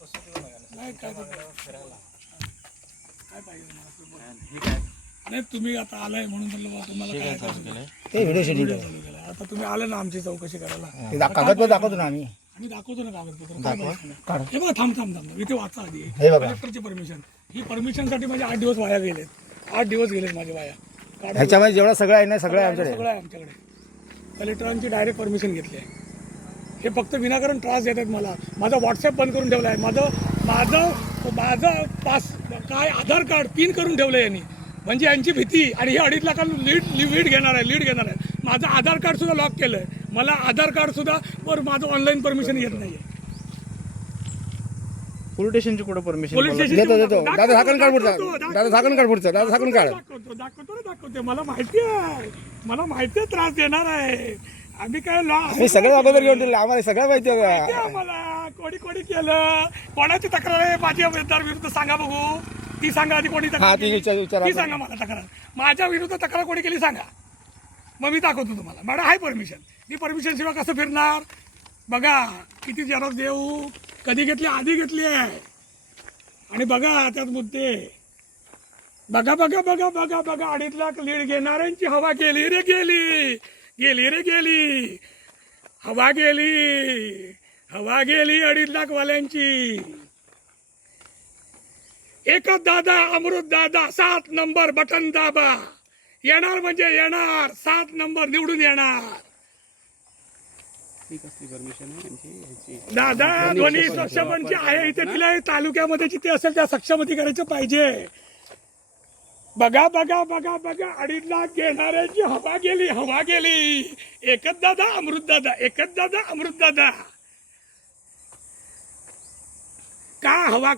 नाही काय ते- काय पाहिजे मला? नाही तुम्ही आता आलाय म्हणून म्हणलं बा तुम्हाला काय करायचं? ते व्हिडिओ शूटिंग व्हिडिओ चालू केला. आता तुम्ही आले ना आमची चौकशी करायला ते दा- कागदपत्र दाखवतो ना आम्ही आम्ही दाखवतो ना कागदपत्र काय माहिती नाही. काढ. हे बघा थांब थांब थांब इथे वाचा आधी हे बघा. कलेक्टरची परमिशन ही परमिशनसाठी माझे आठ दिवस वाया गेलेत आठ दिवस गेलेत माझे वाया काढा. ह्याच्यामध्ये जेवढं सगळं आहे ना सगळं आहे आमच्याकडे सगळं आहे आमच्याकडे कलेक्टरांची डायरेक्ट परमिशन घेतली आहे हे फक्त विनाकारण त्रास देत आहेत मला माझा व्हॉट्सअप बंद करून ठेवला आहे माझं माझं माझं पास काय आधार कार्ड पिन करून ठेवलं यांनी म्हणजे यांची भीती आणि हे अडीच लाखांना लीड लीड घेणार आहे लीड घेणार आहे माझं आधार कार्ड सुद्धा लॉक केलं आहे मला आधार कार्ड सुद्धा वर माझं ऑनलाईन परमिशन येत नाही पोलीस स्टेशनची कुठं परमिशन पोलीस देतो देतो दादा झाकण काढ पुढचं दादा झाकण काढ पुढचं दादा झाकण काढ दाखवतो दाखवतो ना दाखवतो मला माहिती आहे मला माहिती आहे त्रास देणार आहे आम्ही काय मी सगळं अगोदर घेऊन दिलं आम्हाला सगळं माहिती आहे आम्हाला. कोणी कोणी केलं? कोणाची तक्रार आहे? माझ्या विरुद्ध विरुद्ध सांगा बघू. ती सांगा आधी कोणी हा तक्रार ती केली? विचार विचारा ती सांगा मला तक्रार. माझ्या विरुद्ध तक्रार कोणी केली सांगा. मग मी दाखवतो तुम्हाला. मॅडम आहे परमिशन. मी परमिशन शिवाय कसं फिरणार? बघा किती जरा देऊ? कधी घेतली? आधी घेतली आहे. आणि बघा त्यात मुद्दे. बघा बघा बघा बघा बघा. अडीच लाख लीड घेणाऱ्यांची हवा गेली रे गेली. गेली रे गेली. हवा गेली. हवा गेली अडीच लाख वाल्यांची एकच दादा अमृत दादा सात नंबर बटन दाबा. येणार म्हणजे येणार सात नंबर निवडून येणार. दादा दोन्ही सक्षमची आहे. इथे तिला तालुक्यामध्ये जिथे असेल त्या सक्षमती करायचं पाहिजे. बघा बघा बघा बघा अडीच लाख घेणाऱ्याची हवा गेली हवा गेली. एकच दादा अमृत दादा एकच दादा अमृत दादा. का हवा